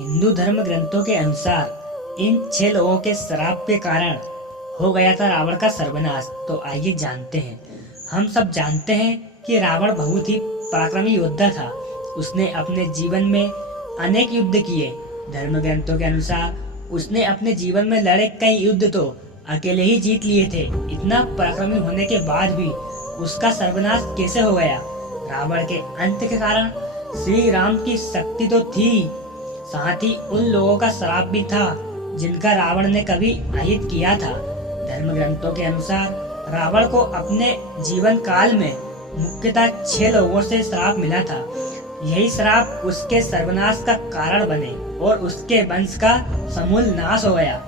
हिंदू धर्म ग्रंथों के अनुसार इन 6 लोगों के श्राप के कारण हो गया था रावण का सर्वनाश। तो आइए जानते हैं। हम सब जानते हैं कि रावण बहुत ही पराक्रमी योद्धा था। उसने अपने जीवन में अनेक युद्ध किए। धर्म ग्रंथों के अनुसार उसने अपने जीवन में लड़े कई युद्ध तो अकेले ही जीत लिए थे। इतना पराक्रमी होने के बाद भी उसका सर्वनाश कैसे हो गया? रावण के अंत के कारण श्री राम की शक्ति तो थी, साथ ही उन लोगों का श्राप भी था जिनका रावण ने कभी अहित किया था। धर्म ग्रंथों के अनुसार रावण को अपने जीवन काल में मुख्यतः 6 लोगों से श्राप मिला था। यही श्राप उसके सर्वनाश का कारण बने और उसके वंश का समूल नाश हो गया।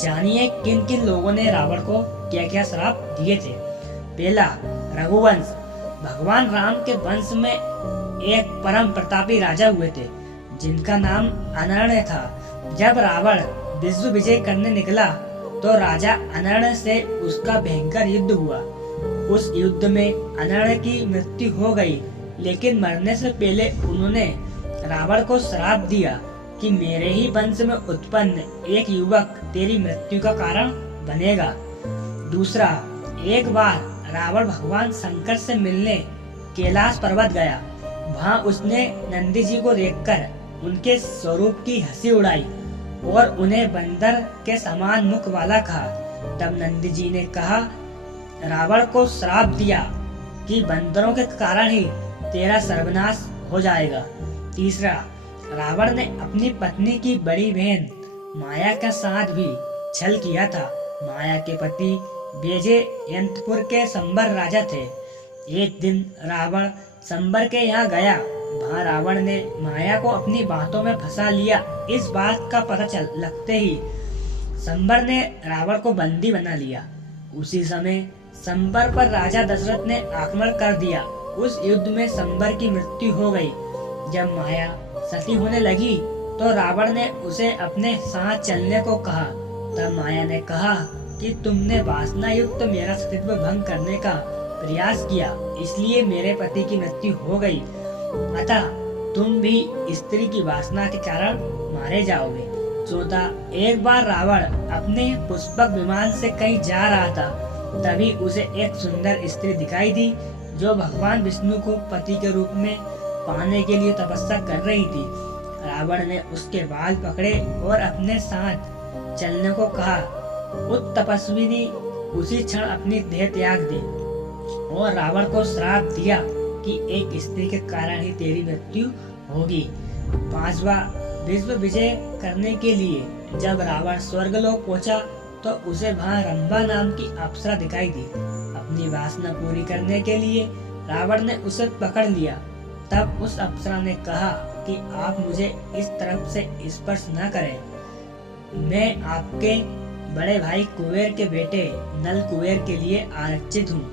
जानिए किन किन लोगों ने रावण को क्या क्या श्राप दिए थे। पहला, रघुवंश। भगवान राम के वंश में एक परम प्रतापी राजा हुए थे जिनका नाम अनर्ण्य था। जब रावण विश्व विजय करने निकला तो राजा अनर्ण्य से उसका भयंकर युद्ध हुआ। उस युद्ध में अनर्ण्य की मृत्यु हो गई, लेकिन मरने से पहले उन्होंने रावण को श्राप दिया कि मेरे ही वंश में उत्पन्न एक युवक तेरी मृत्यु का कारण बनेगा। दूसरा, एक बार रावण भगवान शंकर से मिलने कैलाश पर्वत गया। वहाँ उसने नंदी जी को देखकर उनके स्वरूप की हंसी उड़ाई और उन्हें बंदर के समान मुख वाला कहा। तब नंदी जी ने कहा, रावण को श्राप दिया कि बंदरों के कारण ही तेरा सर्वनाश हो जाएगा। तीसरा, रावण ने अपनी पत्नी की बड़ी बहन माया के साथ भी छल किया था। माया के पति वैजयंतपुर के संबर राजा थे। एक दिन रावण संबर के यहाँ गया। वहाँ रावण ने माया को अपनी बातों में फंसा लिया। इस बात का पता लगते ही संबर ने रावण को बंदी बना लिया। उसी समय संबर पर राजा दशरथ ने आक्रमण कर दिया। उस युद्ध में संबर की मृत्यु हो गई। जब माया सती होने लगी तो रावण ने उसे अपने साथ चलने को कहा। तब माया ने कहा कि तुमने वासना युक्त मेरा सतीत्व भंग करने का प्रयास किया, इसलिए मेरे पति की मृत्यु हो गई। अतः तुम भी स्त्री की वासना के कारण मारे जाओगे। चौथा, एक बार रावण अपने पुष्पक विमान से कहीं जा रहा था। तभी उसे एक सुंदर स्त्री दिखाई दी जो भगवान विष्णु को पति के रूप में पाने के लिए तपस्या कर रही थी। रावण ने उसके बाल पकड़े और अपने साथ चलने को कहा। उस तपस्विनी उसी क्षण अपनी देह त्याग दी और रावण को श्राप दिया कि एक स्त्री के कारण ही तेरी मृत्यु होगी। पांचवा, विश्व विजय करने के लिए जब रावण स्वर्गलोक पहुंचा तो उसे वहां रंभा नाम की अप्सरा दिखाई दी। अपनी वासना पूरी करने के लिए रावण ने उसे पकड़ लिया। तब उस अप्सरा ने कहा कि आप मुझे इस तरफ से स्पर्श न करें, मैं आपके बड़े भाई कुबेर के बेटे नल कुबेर के लिए आरक्षित हूँ,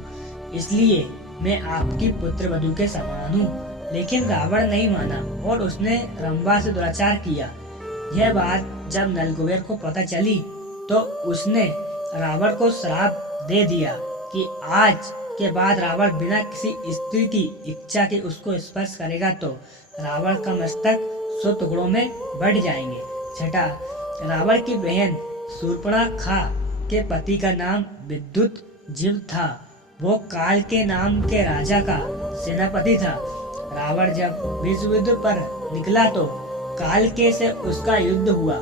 इसलिए मैं आपकी पुत्र वधू के समान हूँ। लेकिन रावण नहीं माना और उसने रंभा से दुराचार किया। यह बात जब नल कुबेर को पता चली तो उसने रावण को श्राप दे दिया कि आज के बाद रावण बिना किसी स्त्री की इच्छा के उसको स्पर्श करेगा तो रावण का मस्तक 100 टुकड़ों में बढ़ जाएंगे। छठा, रावण की बहन शूर्पणखा के पति का नाम विद्युत जीव था। वो काल के नाम के राजा का सेनापति था। रावण जब विश्व युद्ध पर निकला तो काल के से उसका युद्ध हुआ।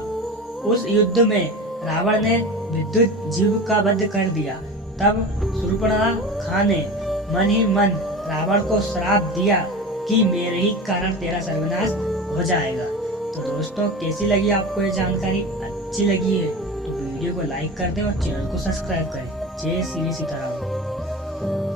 उस युद्ध में रावण ने विद्युत जीव का वध कर दिया। तब शूर्पणखा ने मन ही मन रावण को श्राप दिया कि मेरे ही कारण तेरा सर्वनाश हो जाएगा। तो दोस्तों, कैसी लगी आपको ये जानकारी? अच्छी लगी है तो वीडियो को लाइक कर दें और चैनल को सब्सक्राइब करें। जय श्री सीताराम।